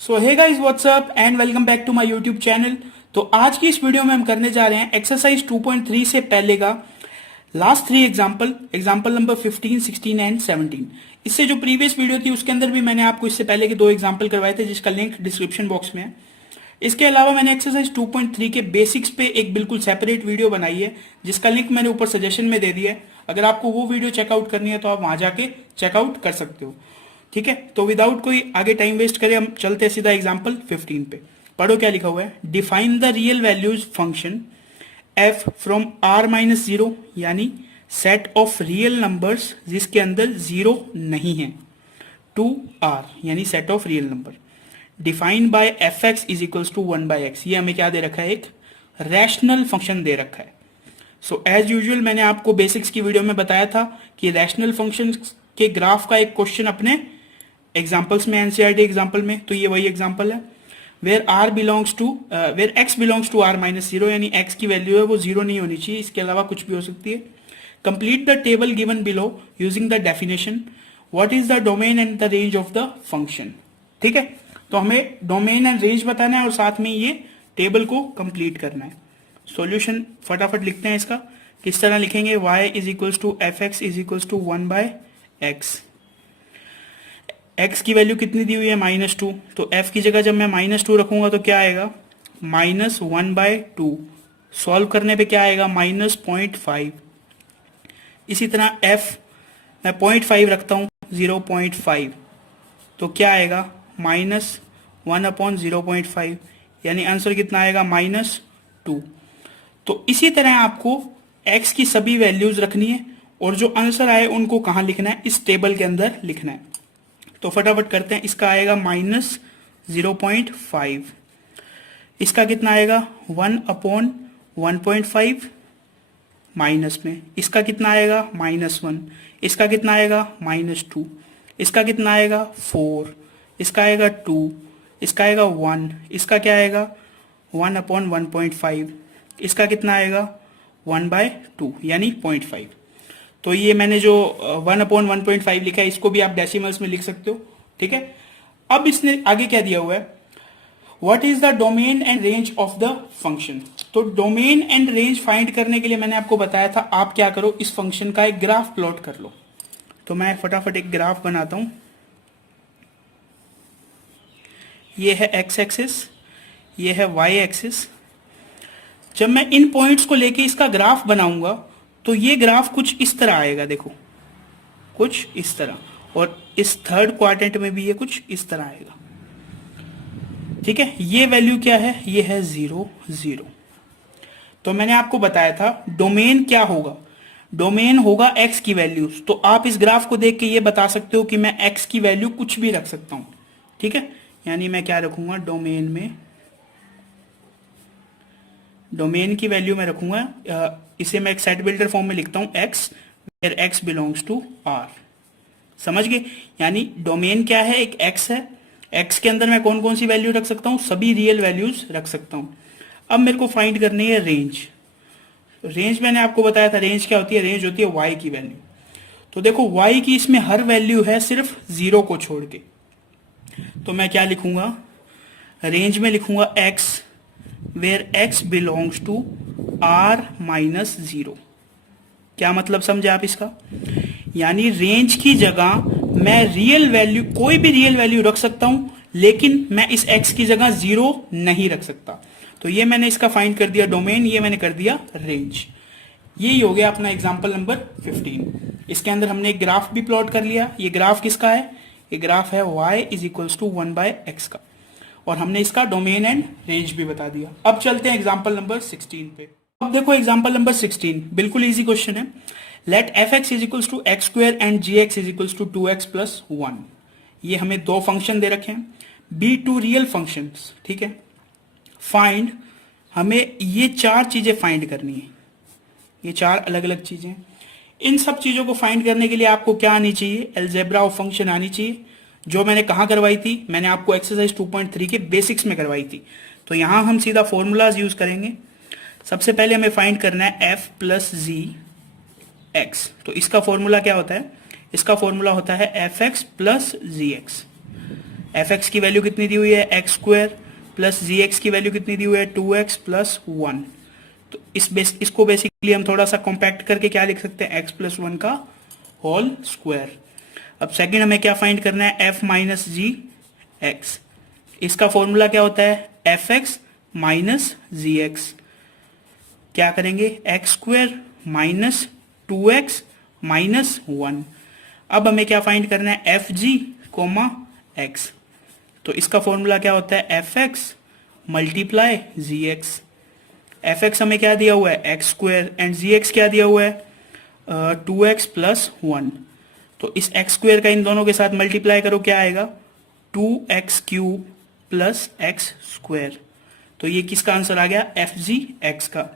So hey guys what's up and welcome back to my YouTube channel. तो आज की इस वीडियो में हम करने जा रहे हैं एक्सरसाइज 2.3 से पहले का लास्ट 3 एग्जाम्पल नंबर 15, 16 एंड 17। इससे जो प्रीवियस वीडियो थी उसके अंदर भी मैंने आपको इससे पहले के 2 एग्जाम्पल करवाए थे जिसका लिंक डिस्क्रिप्शन बॉक्स में है। इसके अलावा मैंने एक्सरसाइज 2.3 के बेसिक्स पे एक बिल्कुल सेपरेट वीडियो बनाई है जिसका लिंक मैंने ऊपर सजेशन में दे दिया है। अगर आपको वो वीडियो चेकआउट करनी है तो आप वहां जाके चेकआउट कर सकते हो। ठीक है, तो विदाउट कोई आगे टाइम वेस्ट करें हम चलते हैं सीधा एग्जाम्पल 15 पे। पढ़ो क्या लिखा हुआ है। Define the real values function F from R minus zero, यानी सेट ऑफ रियल नंबर्स जिसके अंदर जीरो नहीं है, टू आर यानी set of real number. Define by F X is equals to 1/x। ये हमें क्या दे रखा है, एक रैशनल फंक्शन दे रखा है। सो एज यूजुअल मैंने आपको बेसिक्स की वीडियो में बताया था कि रैशनल फंक्शन के ग्राफ का एक क्वेश्चन अपने एग्जाम्पल्स में, एनसीईआरटी एग्जाम्पल में, तो ये वही एग्जाम्पल है। Where X belongs to R minus zero, यानी एक्स की वैल्यू है वो जीरो नहीं होनी चाहिए, इसके अलावा कुछ भी हो सकती है। Complete the table given below using the definition. What is the domain and the range of the function. ठीक है, तो हमें डोमेन एंड रेंज बताना है और साथ में ये टेबल को कंप्लीट करना है। सॉल्यूशन फटाफट लिखते हैं इसका। किस तरह लिखेंगे, y is equals to F X is equals to 1/x। x की वैल्यू कितनी दी हुई है, -2, तो f की जगह जब मैं -2 रखूंगा तो क्या आएगा, -1/2। सॉल्व करने पे क्या आएगा, -0.5। इसी तरह f मैं 0.5 रखता हूं, 0.5, तो क्या आएगा, -1/0.5, यानी आंसर कितना आएगा, -2। तो इसी तरह आपको x की सभी वैल्यूज रखनी है और जो आंसर आए उनको कहां लिखना है, इस टेबल के अंदर लिखना है। तो फटाफट करते हैं। इसका आएगा -0.5, इसका कितना आएगा 1/1.5 माइनस में, इसका कितना आएगा -1, इसका कितना आएगा -2, इसका कितना आएगा 4, इसका आएगा 2, इसका आएगा 1, इसका क्या आएगा 1/1.5, इसका कितना आएगा 1/2 यानी 0.5। तो ये मैंने जो 1/1.5 लिखा है इसको भी आप डेसिमल्स में लिख सकते हो। ठीक है, अब इसने आगे क्या दिया हुआ है, what is the domain and range of the function. तो डोमेन एंड रेंज फाइंड करने के लिए मैंने आपको बताया था आप क्या करो, इस फंक्शन का एक ग्राफ प्लॉट कर लो। तो मैं फटाफट एक ग्राफ बनाता हूं। ये है एक्स एक्सिस, ये है वाई एक्सिस। जब मैं इन पॉइंट्स को लेके इसका ग्राफ बनाऊंगा तो ये ग्राफ कुछ इस तरह आएगा, देखो कुछ इस तरह, और इस थर्ड क्वाड्रेंट में भी ये कुछ इस तरह आएगा। ठीक है, ये वैल्यू क्या है, ये है 0, 0। तो मैंने आपको बताया था डोमेन क्या होगा, डोमेन होगा x की वैल्यूज। तो आप इस ग्राफ को देख के ये बता सकते हो कि मैं x की वैल्यू कुछ भी रख सकता हूं। ठीक है, यानी मैं क्या रखूंगा, डोमेन में, डोमेन की वैल्यू मैं रखूंगा, इसे मैं एक सेट बिल्डर फॉर्म में लिखता हूं, x where x belongs to r। समझ गए, यानी डोमेन क्या है, एक x है, x के अंदर मैं कौन कौन सी वैल्यू रख सकता हूं, सभी रियल वैल्यूज रख सकता हूं। अब मेरे को फाइंड करनी है रेंज। रेंज मैंने आपको बताया था, रेंज क्या होती है, रेंज होती है y की वैल्यू। तो देखो y की इसमें हर वैल्यू है सिर्फ 0 को छोड़ के, तो मैं क्या लिखूंगा, रेंज में लिखूंगा x where x belongs to r minus 0। क्या मतलब समझे आप इसका, यानी रेंज की जगह मैं रियल वैल्यू, कोई भी रियल वैल्यू रख सकता हूं, लेकिन मैं इस x की जगह 0 नहीं रख सकता। तो ये मैंने इसका फाइंड कर दिया डोमेन, ये मैंने कर दिया रेंज। यही हो गया अपना एग्जांपल नंबर 15। इसके अंदर हमने एक ग्राफ भी प्लॉट कर लिया। ये ग्राफ किसका है, ये ग्राफ है y is equals to 1/x का, और हमने इसका डोमेन एंड रेंज भी बता दिया। अब चलते हैं एग्जांपल नंबर 16 पे। अब देखो एग्जांपल नंबर 16 बिल्कुल इजी क्वेश्चन है। Let F X is equals to X square and ji X is equals to 2x plus 1। ये हमें दो फंक्शन दे रखे हैं, बी टू रियल फंक्शंस। ठीक है, फाइंड, हमें ये 4 चीजें फाइंड करनी है, ये 4 अलग अलग चीजें। इन सब चीजों को फाइंड करने के लिए आपको क्या आनी चाहिए, अलजेब्रा ऑफ फंक्शन आनी चाहिए, जो मैंने कहां करवाई थी, मैंने आपको एक्सरसाइज 2.3 के बेसिक्स में करवाई थी। तो यहां हम सीधा फॉर्मूलाज यूज करेंगे। सबसे पहले हमें फाइंड करना है f प्लस जी एक्स। तो इसका फॉर्मूला क्या होता है, इसका फॉर्मूला होता है एफ एक्स प्लस जी एक्स। एफ एक्स की वैल्यू कितनी दी हुई है एक्स स्क्वायर प्लस जी एक्स की वैल्यू कितनी दी हुई है 2x प्लस 1। तो इसको बेसिकली हम थोड़ा सा कॉम्पैक्ट करके क्या लिख सकते हैं x प्लस 1 का होल स्क्वायर। अब सेकंड हमें क्या फाइंड करना है f माइनस जी एक्स। इसका फॉर्मूला क्या होता है एफ एक्स माइनस जी एक्स। क्या करेंगे x square minus 2x minus 1। अब हमें क्या फाइंड करना है एफ जी कोमा एक्स। तो इसका फॉर्मूला क्या होता है F X multiply G X. F X हमें क्या दिया हुआ है X square and ji X क्या दिया हुआ है 2x प्लस 1। तो इस एक्स स्क्वायर का इन दोनों के साथ मल्टीप्लाई करो क्या आएगा 2x cube plus x square. तो ये किसका आंसर आ गया एफ जी एक्स का।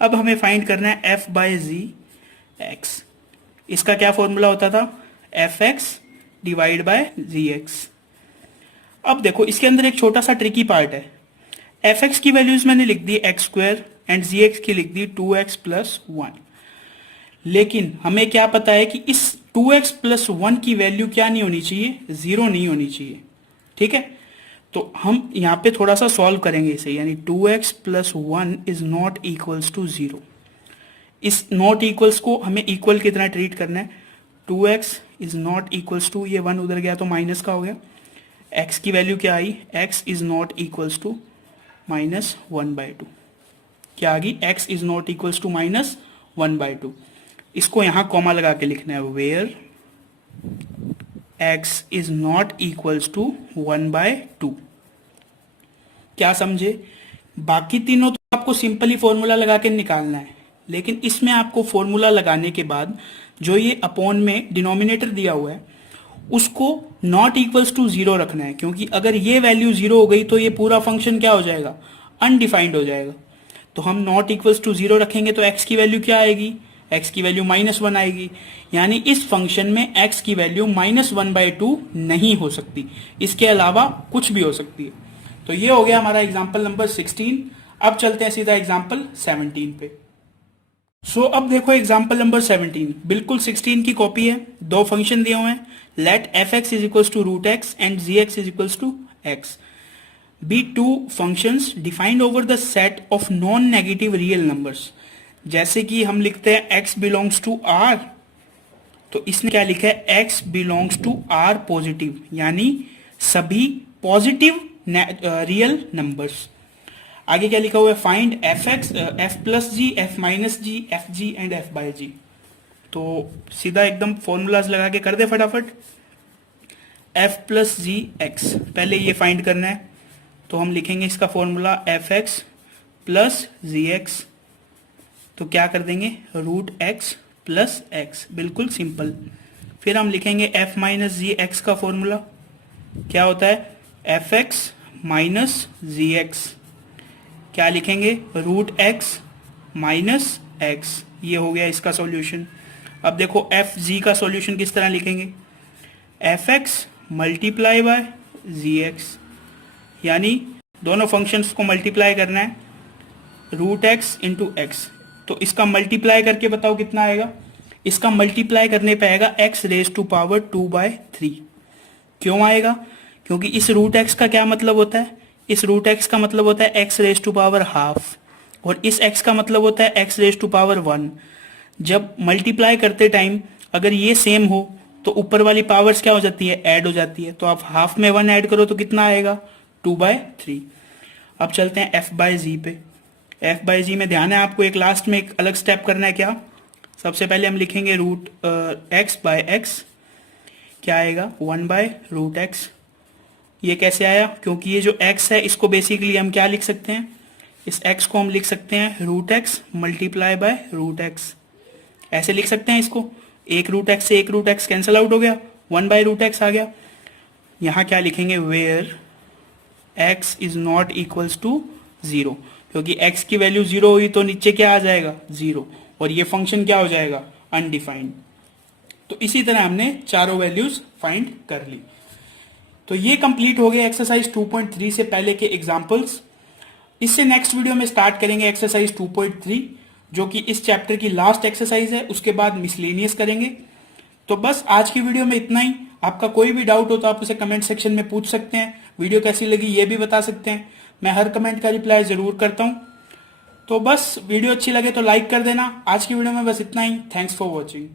अब हमें फाइंड करना है एफ बाय जी एक्स। इसका क्या फॉर्मूला होता था f x divide by ji x. अब देखो इसके अंदर एक छोटा सा ट्रिकी पार्ट है। एफ एक्स की वैल्यूज मैंने लिख दी x square and ji x की लिख दी 2x प्लस 1। लेकिन हमें क्या पता है कि इस 2x प्लस 1 की वैल्यू क्या नहीं होनी चाहिए जीरो नहीं होनी चाहिए। ठीक है तो हम यहां पे थोड़ा सा सॉल्व करेंगे इसे, यानी 2x plus 1 is not equals to zero. इस नॉट इक्वल्स को हमें इक्वल की तरह ट्रीट करना है। 2x is not equals to, ये 1 उधर गया तो माइनस का हो गया, x की वैल्यू क्या आई x is not equals to minus 1/2। क्या आ गई x is not equals to minus 1/2। इसको यहां कॉमा लगा के लिखना है where x is not equals to 1/2। क्या समझे? बाकी तीनों तो आपको सिंपली फॉर्मूला लगा के निकालना है, लेकिन इसमें आपको फॉर्मूला लगाने के बाद जो ये अपॉन में डिनोमिनेटर दिया हुआ है उसको नॉट इक्वल्स टू जीरो रखना है, क्योंकि अगर ये वैल्यू जीरो हो गई तो ये पूरा फंक्शन क्या हो जाएगा अनडिफाइंड हो जाएगा। तो हम नॉट इक्वल्स टू जीरो रखेंगे तो x की वैल्यू क्या आएगी x की वैल्यू -1 आएगी, यानी इस फंक्शन में x की वैल्यू -1/2 नहीं हो सकती, इसके अलावा कुछ भी हो सकती है। तो ये हो गया हमारा एग्जाम्पल नंबर 16। अब चलते हैं सीधा एग्जाम्पल 17 पे। अब देखो एग्जाम्पल नंबर 17 बिल्कुल 16 की कॉपी है। दो फंक्शन दिए हुए हैं, let F X is equals to root X and ji X is equals to X be two functions defined over the set of non negative real numbers. जैसे कि हम लिखते हैं x बिलोंग्स टू r, तो इसने क्या लिखा है x belongs to r positive, यानी सभी पॉजिटिव रियल नंबर्स। आगे क्या लिखा हुआ है find f x f plus g f minus g f g and f by g. तो सीधा एकदम फॉर्मूलाज लगा के कर दे फटाफट। एफ प्लस जी एक्स पहले ये फाइंड करना है, तो हम लिखेंगे इसका फॉर्मूला एफ एक्स प्लस जी एक्स। तो क्या कर देंगे रूट एक्स प्लस एक्स, बिल्कुल सिंपल। फिर हम लिखेंगे एफ माइनस जी एक्स का फॉर्मूला क्या होता है एफ एक्स माइनस जी एक्स। क्या लिखेंगे रूट एक्स माइनस एक्स। ये हो गया इसका सॉल्यूशन। अब देखो एफ जी का सॉल्यूशन किस तरह लिखेंगे F X multiply by ji X, यानी दोनों फंक्शंस को मल्टीप्लाई करना है रूट एक्स इंटू एक्स। तो इसका मल्टीप्लाई करके बताओ कितना आएगा। इसका मल्टीप्लाई करने पे आएगा x रेज टू पावर 2/3। क्यों आएगा? क्योंकि इस रूट एक्स का क्या मतलब होता है, इस रूट एक्स का मतलब होता है x raise to power half, और इस x का मतलब होता है x रेज टू पावर 1। जब मल्टीप्लाई करते टाइम अगर ये सेम हो तो ऊपर वाली पावर्स क्या हो जाती है ऐड हो जाती है। तो आप हाफ में 1 ऐड करो तो कितना आएगा 2/3। अब चलते हैं f बाय जी पे। f बाय जी में ध्यान है आपको एक लास्ट में एक अलग स्टेप करना है। क्या? सबसे पहले हम लिखेंगे रूट x बाय एक्स। क्या आएगा 1/√x। ये कैसे आया? क्योंकि ये जो x है इसको बेसिकली हम क्या लिख सकते हैं, इस x को हम लिख सकते हैं root X multiply by root X. ऐसे लिख सकते हैं इसको, एक रूट एक्स से एक रूट एक्स कैंसिल आउट हो गया, 1/√x आ गया। यहाँ क्या लिखेंगे where x is not equals to 0, क्योंकि x की वैल्यू 0 हुई तो नीचे क्या आ जाएगा 0, और ये फंक्शन क्या हो जाएगा अनडिफाइंड। तो इसी तरह हमने चारों वैल्यूज फाइंड कर ली। तो ये कंप्लीट हो गया एक्सरसाइज 2.3 से पहले के एग्जांपल्स। इससे नेक्स्ट वीडियो में स्टार्ट करेंगे एक्सरसाइज 2.3, जो कि इस चैप्टर की लास्ट एक्सरसाइज है। उसके बाद मिसलेनियस करेंगे। तो बस आज की वीडियो में इतना ही। आपका कोई भी डाउट हो तो आप उसे कमेंट सेक्शन में पूछ सकते हैं। वीडियो कैसी लगी ये भी बता सकते हैं, मैं हर कमेंट का रिप्लाई जरूर करता हूँ। तो बस वीडियो अच्छी लगे तो लाइक कर देना। आज की वीडियो में बस इतना ही। Thanks for watching.